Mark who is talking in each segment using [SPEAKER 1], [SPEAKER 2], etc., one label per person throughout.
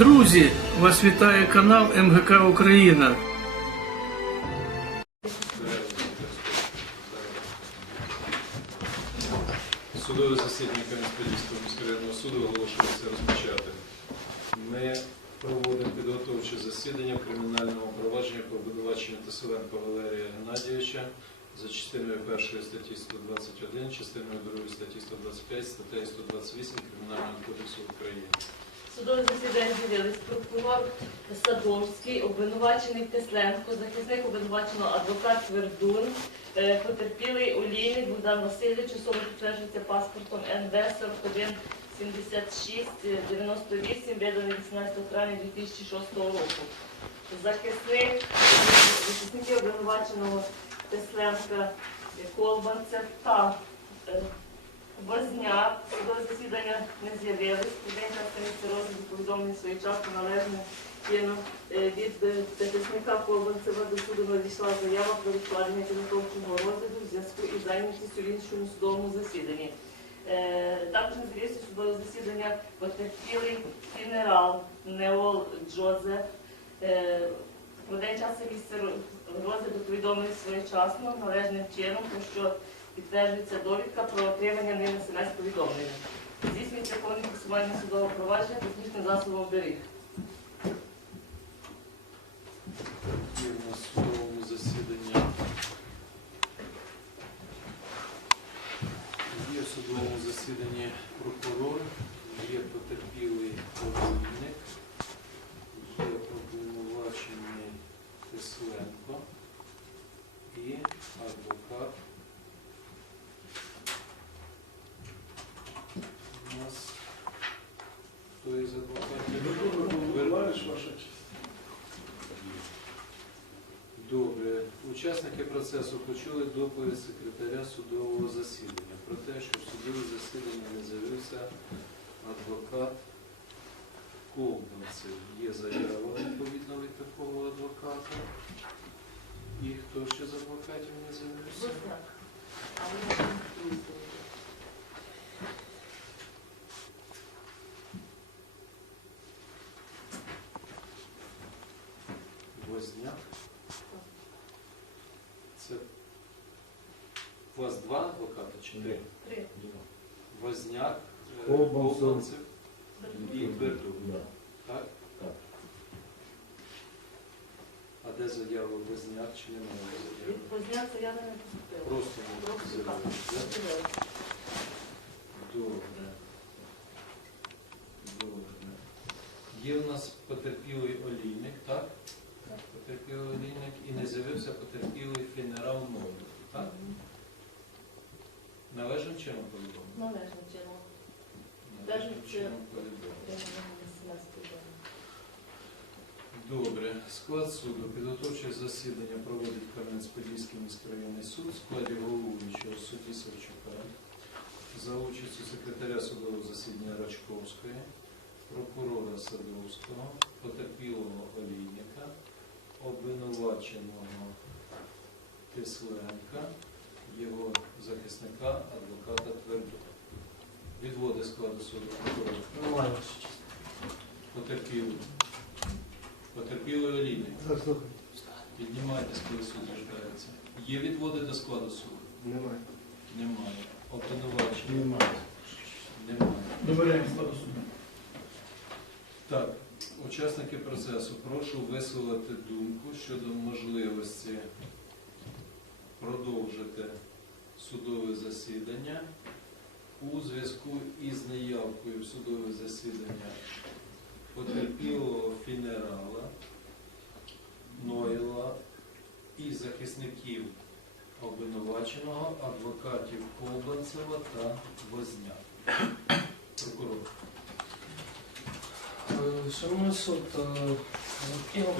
[SPEAKER 1] Друзі, вас вітає канал МГК Україна.
[SPEAKER 2] Судове засідання Кам'янського міськрайонного суду оголошується розпочати. Ми проводимо підготовче засідання в кримінальному по обвинуваченню Тесленка Валерія Геннадійовича за частиною першої статті 121, частиною другої статті 125, статтею 128 Кримінального кодексу України.
[SPEAKER 3] Судове засідання з'явились прокурор Садовський, обвинувачений Тесленко, захисник обвинуваченого адвокат Твердун, е, потерпілий Олійник Богдан Васильович, особа підтверджується паспортом НВ 41 76 98, виданий 18 травня 2006 року. Захисник, захисники обвинуваченого Тесленка Колбанцев та е, Возняк, судове засідання не з'явились. Студент станиці розгляду повідомлені своєчасно належним чином Е, від е, захисника Колбанцева до суду надійшла заява про відкладення підготовчого розгляду в зв'язку із зайнятістю в іншому судовому засіданні. Е, Також не судове засідання потерпілий генерал Неол Джозеф. Про день часу місце ро- розгляду повідомлені своєчасно належним чином, про що підтверджується довідка про отримання ними смс повідомлення. Здійснюється повне фіксування судового провадження технічним засобом доріг.
[SPEAKER 2] Судовому засіданні. Є судовому засіданні прокурор, є потерпілий обвинник, є обвинувачений Тесленко і адвокат. У нас хто із адвокатів?
[SPEAKER 4] Вибачаєш, ваша честь.
[SPEAKER 2] Добре. Учасники процесу почули доповідь секретаря судового засідання про те, що в судове засідання не з'явився адвокат Ковбанцев. Є заява відповідно від такого адвоката. І хто ще з адвокатів не з'явився?
[SPEAKER 3] Возняк. А ви не інструктор.
[SPEAKER 2] Возняк. Це у вас два адвоката чи три?
[SPEAKER 3] Три.
[SPEAKER 2] Возняк, е.
[SPEAKER 4] Ковбанцев
[SPEAKER 2] і Бердук.
[SPEAKER 4] Да.
[SPEAKER 2] Так?
[SPEAKER 4] Так.
[SPEAKER 2] А де заява Возняк чи немає заяви?
[SPEAKER 3] Від Возняк заяви не поступило.
[SPEAKER 2] Просто не
[SPEAKER 3] Просто так. Заяви.
[SPEAKER 2] Добре. Добре. Є в нас потерпілий олійник, так?
[SPEAKER 3] Так.
[SPEAKER 2] Потерпілий олійник і не з'явився потерпілий генерал Новик, так? Належним чином повідомлено?
[SPEAKER 3] Належним чином.
[SPEAKER 2] Належним чином.
[SPEAKER 3] Повідомлення.
[SPEAKER 2] Добре. Склад суду. Підготовче засідання проводить Кам'янець-Подільський міськрайонний суд в складі головуючого судді Савчука за участю секретаря судового засідання Рачковської, прокурора Садовського, потерпілого Олійника, обвинуваченого Тесленка, його захисника, адвоката Твердова. Відводи складу суду прокурора. Потерпілий. Потерпілий
[SPEAKER 4] слухай.
[SPEAKER 2] Піднімайтесь, коли суд рождається. Є відводи до складу суду?
[SPEAKER 4] Немає.
[SPEAKER 2] Немає. Обвинувачення?
[SPEAKER 4] Немає.
[SPEAKER 2] Немає.
[SPEAKER 4] Довіряємо складу суду.
[SPEAKER 2] Так, учасники процесу, прошу висловити думку щодо можливості продовжити судове засідання у зв'язку із неявкою в судове засідання потерпілого фінерала Нойла і захисників обвинуваченого адвокатів Колбанцева та Возняк. Прокурор.
[SPEAKER 4] Е, Шановний суд, е,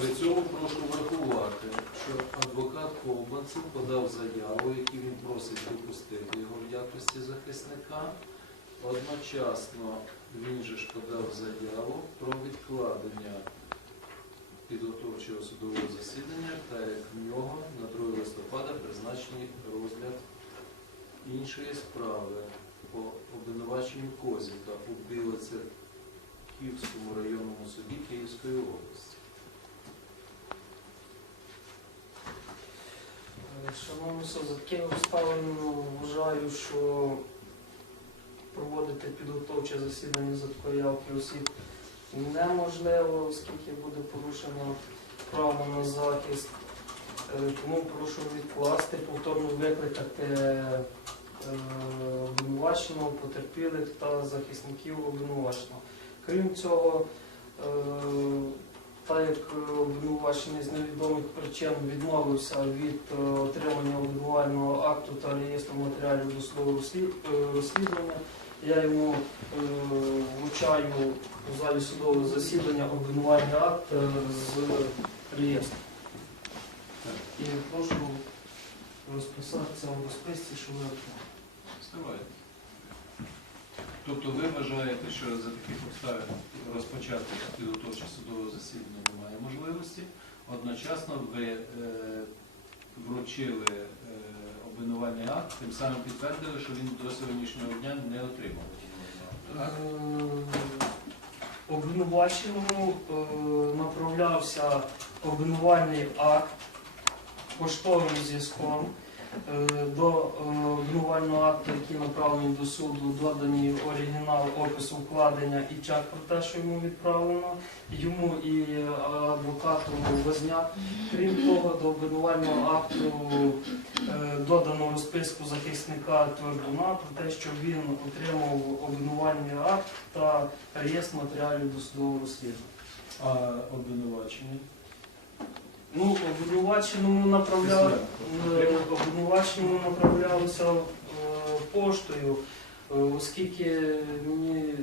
[SPEAKER 2] При цьому прошу врахувати, що адвокат Ковбанцев подав заяву, яку він просить допустити його в якості захисника. Одночасно він же ж подав заяву про відкладення підготовчого судового засідання, та як в нього на 2 листопада призначений розгляд іншої справи по обвинуваченню Козіка у Білиці Шовківському районному суді Київської області.
[SPEAKER 4] Шановні такими обставинами вважаю, що проводити підготовче засідання за явки осіб неможливо, оскільки буде порушено право на захист. Е, Тому прошу відкласти, повторно викликати е, обвинуваченого, потерпілих та захисників обвинуваченого. Крім цього, е, так як е, обвинувачений з невідомих причин відмовився від е, отримання обвинувального акту та реєстру матеріалів досудового розслід- е, розслідування, я йому вручаю у залі судового засідання обвинувальний акт з реєстру. І прошу розписатися у розписці, що ви отримали.
[SPEAKER 2] Тобто ви вважаєте, що за таких обставин розпочати підготовче судове засідання немає можливості. Одночасно ви е, вручили е, обвинувальний акт, тим самим підтвердили, що він до сьогоднішнього дня не отримав.
[SPEAKER 4] Е, Обвинуваченому направлявся обвинувальний акт поштовим зв'язком. Е, До е, обвинувального акту, який направлений до суду, додані оригінал опису вкладення і чек про те, що йому відправлено, йому і е, адвокату Возняк. Крім того, до обвинувального акту додано розписку захисника Твердуна про те, що він отримав обвинувальний акт та реєстр матеріалів досудового розслідування.
[SPEAKER 2] А обвинувачені?
[SPEAKER 4] Ну, обвинуваченому направляли, е, обвинуваченому направлялося е, поштою, е, оскільки мені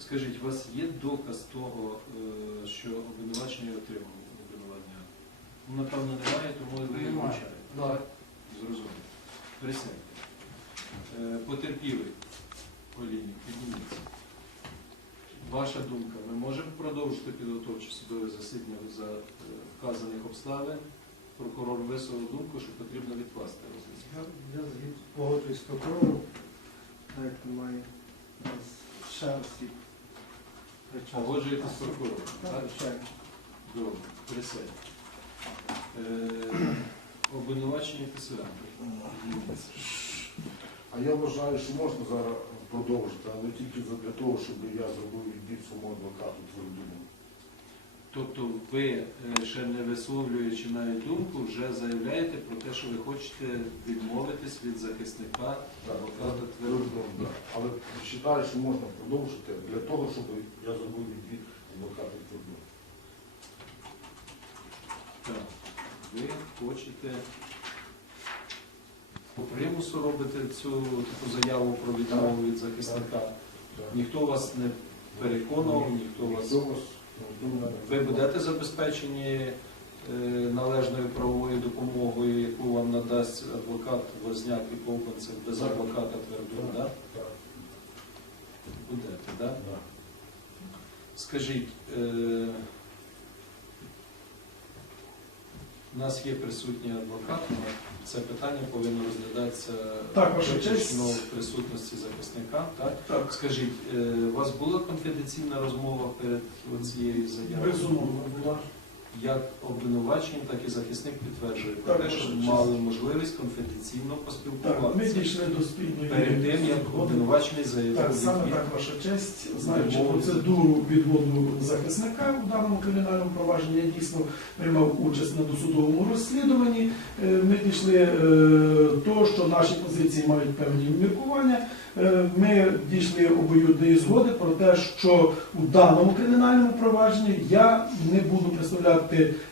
[SPEAKER 2] Скажіть, у вас є доказ того, е, що обвинувачений отримав обвинувальний акт? Ну, напевно, немає, тому ви
[SPEAKER 4] Немає.
[SPEAKER 2] вручаєте.
[SPEAKER 4] да,
[SPEAKER 2] Зрозуміло. Присядьте. Е, Потерпілий Олійник, підніміться. Ваша думка, ми можемо продовжити підготовче судове засідання за е, вказаних обставин? Прокурор висловив думку, що потрібно відкласти розгляд.
[SPEAKER 5] Я, погоджуюсь з прокурором, так як немає шансів.
[SPEAKER 2] Погоджуєтесь з прокурором?
[SPEAKER 5] Так,
[SPEAKER 2] Так?
[SPEAKER 5] звичайно.
[SPEAKER 2] Добре, присядьте. Е, Обвинувачення. Підніміться.
[SPEAKER 6] А я вважаю, що можна зараз продовжити, але тільки для того, щоб я зробив відбір своєму адвокату твердому.
[SPEAKER 2] Тобто ви, е, ще не висловлюючи навіть думку, вже заявляєте про те, що ви хочете відмовитись від захисника адвоката.
[SPEAKER 6] Твердому. Але вважаю, що можна продовжити для того, щоб я зробив відбір адвоката твердому.
[SPEAKER 2] Так. Ви хочете по примусу робити цю таку заяву про відмову від захисника. Ніхто вас не переконував, ніхто вас. Ви будете забезпечені е, належною правовою допомогою, яку вам надасть адвокат Возняк і Ковбанцев без адвоката Твердого, да?
[SPEAKER 6] Так,
[SPEAKER 2] Будете, да. Скажіть, е, у нас є присутній адвокат, але це питання повинно розглядатися
[SPEAKER 5] Так, ваша
[SPEAKER 2] виключно в присутності захисника. Так?
[SPEAKER 5] Так,
[SPEAKER 2] Скажіть, е, у вас була конфіденційна розмова перед цією заявою?
[SPEAKER 5] безумовно була.
[SPEAKER 2] Як обвинувачення, так і захисник підтверджує про те, що мали можливість конфіденційно
[SPEAKER 5] Так, ми
[SPEAKER 2] поспілкуватися
[SPEAKER 5] дійшли до спільної
[SPEAKER 2] перед тим, як обвинувачений заявив
[SPEAKER 5] Так, саме
[SPEAKER 2] відвід.
[SPEAKER 5] так, ваша честь, знаючи процедуру відводу захисника у даному кримінальному провадженні, я дійсно приймав участь на досудовому розслідуванні. Е, Ми дійшли е, того, що наші позиції мають певні міркування. Е, Ми дійшли обоюдної згоди про те, що у даному кримінальному провадженні я не буду представляти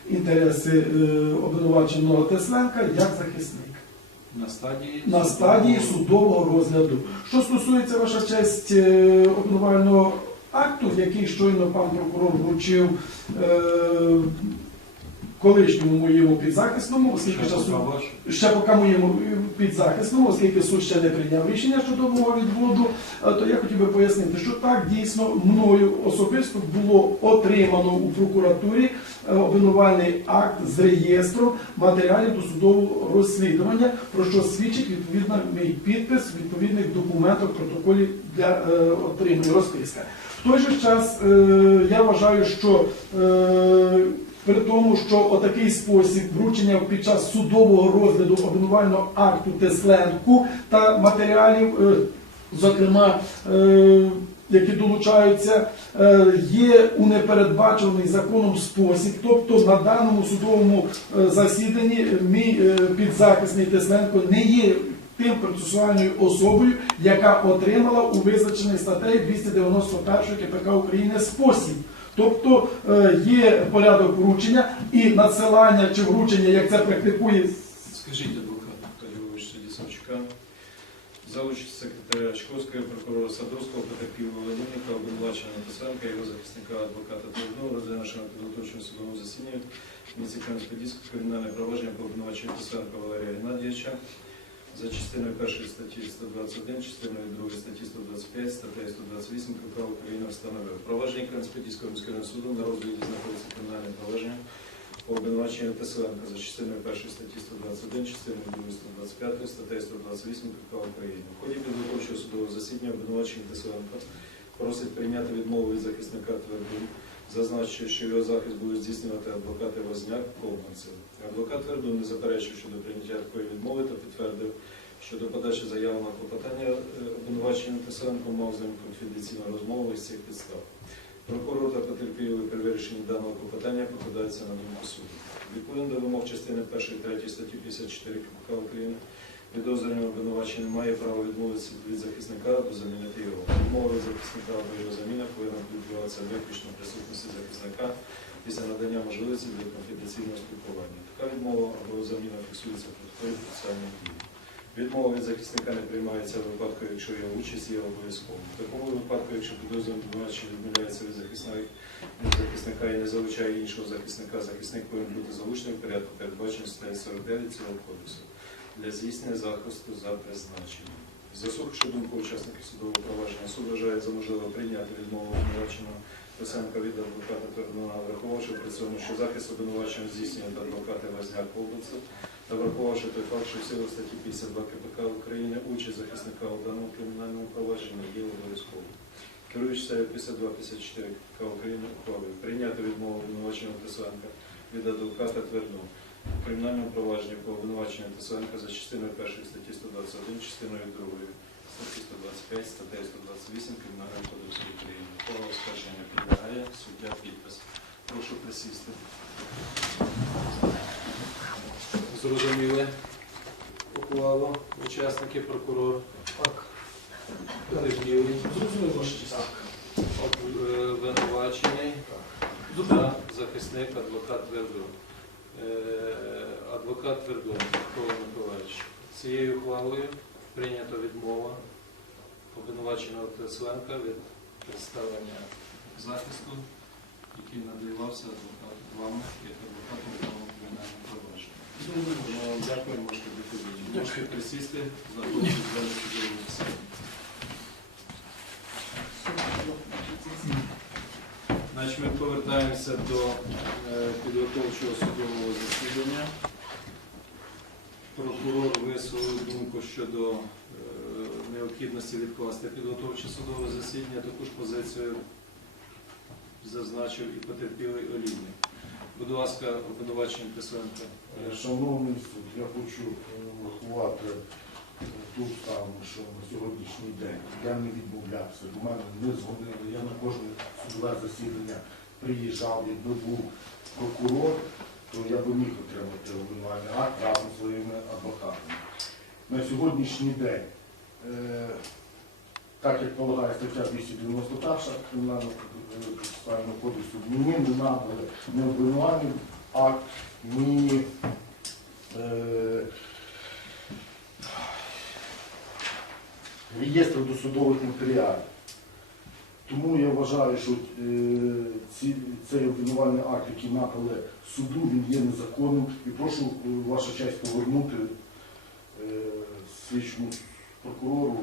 [SPEAKER 5] інтереси е, обвинуваченого Тесленка як захисник
[SPEAKER 2] на стадії
[SPEAKER 5] на стадії судового розгляду. Що стосується ваша честь е, обвинувального акту, який щойно пан прокурор вручив е, колишньому моєму підзахисному, оскільки
[SPEAKER 2] Ще поки
[SPEAKER 5] ще поки моєму підзахисному, оскільки суд ще не прийняв рішення щодо мого відводу, е, то я хотів би пояснити, що так дійсно мною особисто було отримано у прокуратурі обвинувальний акт з реєстру матеріалів досудового розслідування, про що свідчить відповідно мій підпис відповідних документах, протоколі для е, отримання розписка. В той же час е, я вважаю, що е, при тому, що отакий спосіб вручення під час судового розгляду обвинувального акту Тесленку та матеріалів, е, зокрема, е, які долучаються, е, є у непередбачений законом спосіб. Тобто на даному судовому е, засіданні мій е, підзахисний Тесленко не є тим процесуальною особою, яка отримала у визначений статтею 291 КПК України спосіб. Тобто є порядок вручення і надсилання чи вручення, як це практикує
[SPEAKER 2] Скажіть адвокату Калювич судді Савчука, за участь секретаря Чковського, прокурора Садовського, потерпілого Леоніка, обвинуваченого Тесленка, його захисника адвоката Трудного, розглянувши на підготовчому судовому засіданні місці Кам'янського кримінальне провадження по обвинуваченню Тесленка Валерія Геннадійовича за частиною першої статті 121, частиною другої статті 125, статтею 128 КП України встановив. Провадження Кам'янського міського суду на розгляді знаходиться кримінальне провадження по обвинуваченню Тесленка за частиною першої статті 121, частиною 2 125, статтею 128 КК України. В ході підготовчого судового засідання обвинувачення Тесленка просить прийняти відмову від захисника Твердун, зазначивши, що його захист буде здійснювати адвокати Возняк Ковманцев. Адвокат Твердун не заперечив щодо прийняття такої відмови та підтвердив, що до подачі заяви на клопотання е, обвинувачення Тесленко мав з ним конфіденційну розмову із цих підстав. Прокурор та потерпілий при вирішенні даного клопотання покладаються на думку суду. Відповідно до вимог частини 1 та 3 статті 54 КПК України, підозрюваний обвинувачений має право відмовитися від захисника або замінити його. Відмова від захисника або його заміна повинна відбуватися виключно в присутності захисника після надання можливості для конфіденційного спілкування. Така відмова або заміна фіксується в протоколі процесуальних дій. Відмова від захисника не приймається в випадку, якщо його участь є обов'язковою. В такому випадку, якщо підозрюваний обвинувачений відмовляється від захисника, і не залучає іншого захисника, захисник повинен бути залучений в порядку, передбачений статтею 49 цього кодексу для здійснення захисту за призначенням. Заслухавши думку учасників судового провадження, суд вважає за можливе прийняти відмову обвинуваченого Писанка від адвоката Твердуна, враховувавши при цьому, що захист обвинуваченого здійснює адвокати Возняк Колбицев, та враховувавши той факт, що в статті 52 КПК України участь захисника у даному кримінальному провадженні є обов'язковою. Керуючи статтею 52-54 КПК України ухвалив прийняти відмову обвинуваченого Тесленка від адвоката Твердуна у кримінальному провадженні по обвинуваченню Тесленка за частиною 1 статті 121, частиною 2 статті 125, статтею 128 Кримінального кодексу України. Ухвала оскарження підлягає, суддя підпис. Прошу присісти. Зрозуміли ухвалу учасники прокурор. Так.
[SPEAKER 5] Зрозуміло, ваша честь.
[SPEAKER 2] Обвинувачений та захисник адвокат Твердун. Е, Адвокат Твердун Микола Миколаївич. Цією ухвалою прийнята відмова обвинуваченого Тесленка від представлення захисту, який адвокату вами як адвокатом даному кримінальному провадженні. Вам Дякую, можете вільні. Можете присісти, знаходитися засідання. Значить, ми повертаємося до е, підготовчого судового засідання. Прокурор висловив думку щодо е, необхідності відкласти підготовче судове засідання. Таку ж позицію зазначив і потерпілий Олійник. Будь ласка, обвинувачення Тесленка.
[SPEAKER 6] Е, Шановний суд, я хочу е, врахувати е, ту ставку, що на сьогоднішній день я не відмовлявся. До мене не дзвонили. Я на кожне судове засідання приїжджав, якби був прокурор, то я би міг отримати обвинувальний акт разом своїми адвокатами. На сьогоднішній день, так як полагає стаття 291 Кримінального процесуального кодексу, мені не надали не обвинувальний акт, ні е, реєстр досудових матеріалів. Тому я вважаю, що е, ці, цей обвинувальний акт, який надали суду, він є незаконним. І прошу е, ваша честь повернути е, слідчому прокурору.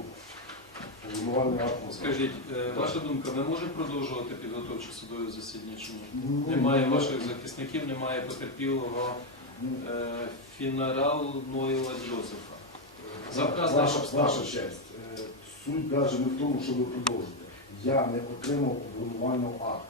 [SPEAKER 2] Скажіть, е, ваша думка, ми можемо продовжувати підготовче судове засідання чи ні?
[SPEAKER 6] Ну,
[SPEAKER 2] Немає
[SPEAKER 6] ну,
[SPEAKER 2] ваших захисників, немає потерпілого е, фінерал Нойла Джозефа. За
[SPEAKER 6] Ваша, ваша честь. е, Суть навіть не в тому, що ви продовжите. Я не отримав обвинувального акту.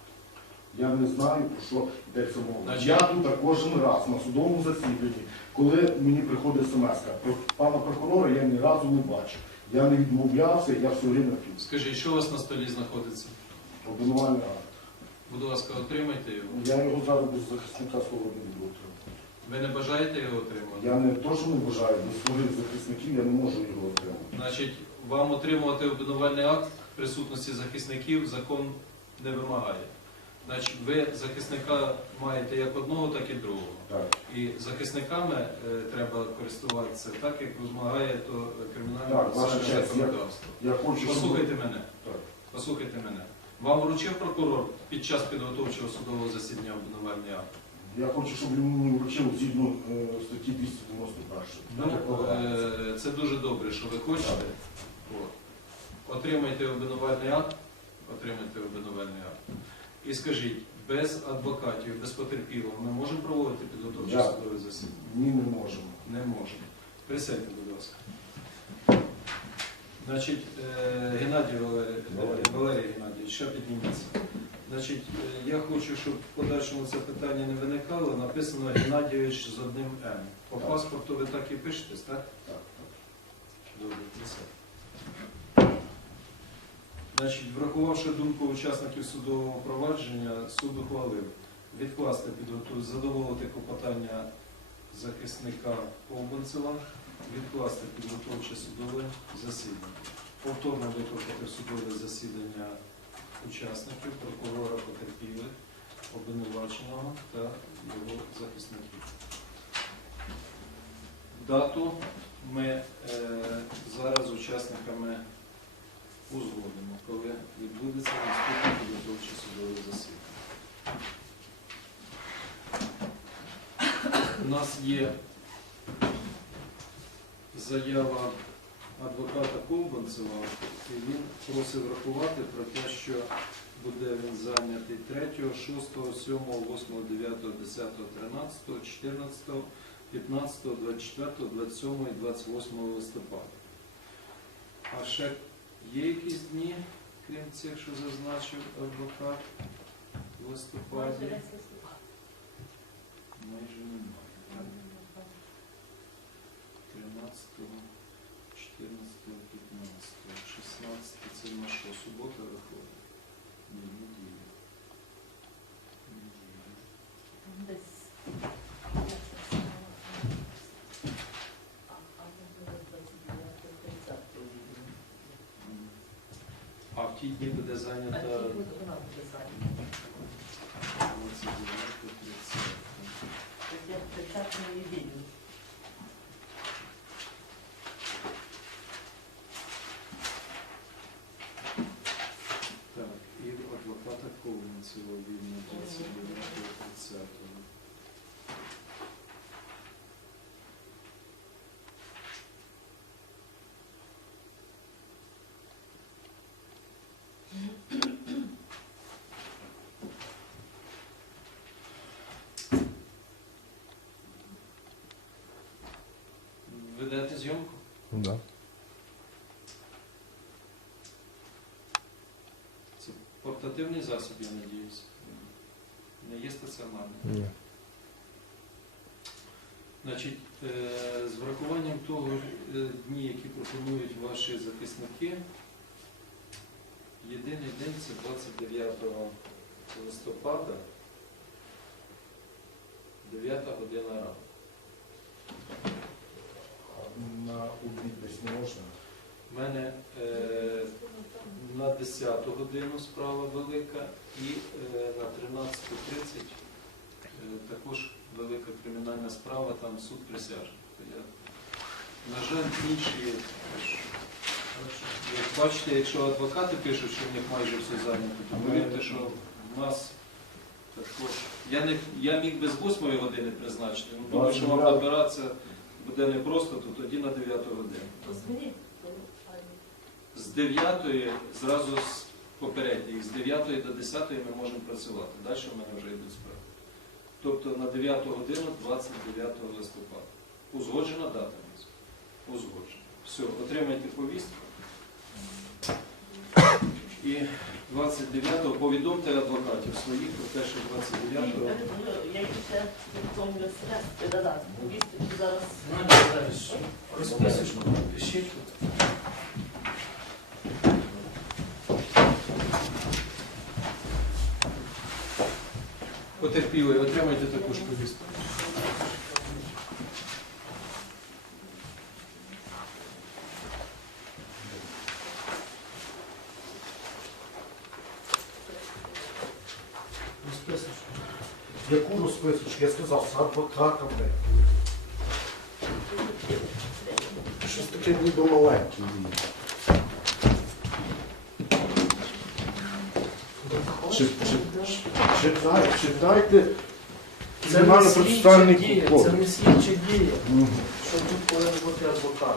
[SPEAKER 6] Я не знаю, про що йдеться мова. Я тут кожен раз на судовому засіданні, коли мені приходить смс, про пана прокурора я ні разу не бачив. Я не відмовлявся, я все время пів.
[SPEAKER 2] Скажіть, що у вас на столі знаходиться?
[SPEAKER 6] Обвинувальний акт.
[SPEAKER 2] Будь ласка, отримайте його.
[SPEAKER 6] Я його зараз без захисника свого не буду отримати.
[SPEAKER 2] Ви не бажаєте його отримати?
[SPEAKER 6] Я не то, що не бажаю, без своїх захисників я не можу його отримати.
[SPEAKER 2] Значить, вам отримувати обвинувальний акт в присутності захисників закон не вимагає. Значить, ви захисника маєте як одного, так і другого.
[SPEAKER 6] Так.
[SPEAKER 2] І захисниками е, треба користуватися так, як вимагає то кримінальне
[SPEAKER 6] Так, ваша
[SPEAKER 2] процесуальне
[SPEAKER 6] честь, я-
[SPEAKER 2] законодавство.
[SPEAKER 6] Я хочу, щоб...
[SPEAKER 2] Послухайте мене.
[SPEAKER 6] Так.
[SPEAKER 2] Послухайте мене. Вам вручив прокурор під час підготовчого судового засідання обвинувальний акт?
[SPEAKER 6] Я хочу, щоб він мені вручив згідно е, статті 291.
[SPEAKER 2] Ну,
[SPEAKER 6] Так, полагається.
[SPEAKER 2] е, це дуже добре, що ви хочете. От. Отримайте обвинувальний акт, отримайте обвинувальний акт. І скажіть, без адвокатів, без потерпілого ми можемо проводити підготовче
[SPEAKER 6] Я-
[SPEAKER 2] судове засідання?
[SPEAKER 6] Ні, не можемо.
[SPEAKER 2] Не можемо. Присядьте, будь ласка. Значить, е, Геннадій Валерій,
[SPEAKER 6] Валерій.
[SPEAKER 2] Валерій Геннадійович, що підніметься? Значить, е, я хочу, щоб в подальшому це питання не виникало. Написано Геннадійович з одним М. По
[SPEAKER 6] Так.
[SPEAKER 2] паспорту ви так і пишетесь, так?
[SPEAKER 6] Так, так.
[SPEAKER 2] Добре, присядьте. Значить, врахувавши думку учасників судового провадження, суд ухвалив відкласти підготовку, задоволити клопотання захисника Обанцева, відкласти підготовче судове засідання, повторно викликати судове засідання учасників, прокурора потерпілих, обвинуваченого та його захисників. Дату ми е, зараз учасниками узгодимо, коли відбудеться наступне підготовче судове засідання. У нас є заява адвоката Ковбанцева, і він просить врахувати про те, що буде він зайнятий 3, 6, 7, 8, 9, 10, 13, 14, 15, 24, 27 і 28 листопада. А ще є якісь дні, крім цих, що зазначив адвокат в листопаді? Майже немає. 13, 14, 15, 16 це на що? Субота виходить? Ні, неділя. Неділя. А в ті дні буде зайнята 29, 30. Так, і в адвоката Ковнцева вільно 29 30. Ведете?
[SPEAKER 7] Да.
[SPEAKER 2] Це портативний засіб, я надіюсь. Не є стаціонарний.
[SPEAKER 7] Ні.
[SPEAKER 2] Значить, е, з врахуванням того е, дні, які пропонують ваші захисники, єдиний день це 29 листопада, 9 година ранку.
[SPEAKER 6] На десь не можна.
[SPEAKER 2] У мене е, на 10 годину справа велика і е, на 13.30 е, також велика кримінальна справа, там суд я, на жаль, інші. Як бачите, якщо адвокати пишуть, що в них майже все зайнято, то повірте, що в нас також. Я, не, я міг би з 8 години призначити, ну, думаю, що вам
[SPEAKER 6] 29.
[SPEAKER 2] добиратися буде непросто, то тоді на 9 годину. З 9 зразу з попередньої, з 9 до 10 ми можемо працювати. Далі в мене вже йдуть справи. Тобто на 9 годину 29 листопада. Узгоджена дата? Узгоджена. Все, отримайте повістку. І 29-го повідомте адвокатів своїх про те, що 29-го
[SPEAKER 3] Я ще повідомлю себе, додати. Повістки зараз.
[SPEAKER 4] Надя Валерійович, розписочку пишіть тут.
[SPEAKER 2] потерпіли, отримайте таку ж повістку.
[SPEAKER 6] Яку розписочку? Я сказав, з адвокатами. Щось таке ніби маленьке. Чи- чи- читайте.
[SPEAKER 4] Це не слідча дія, це не слідча дія, що тут повинен бути адвокат.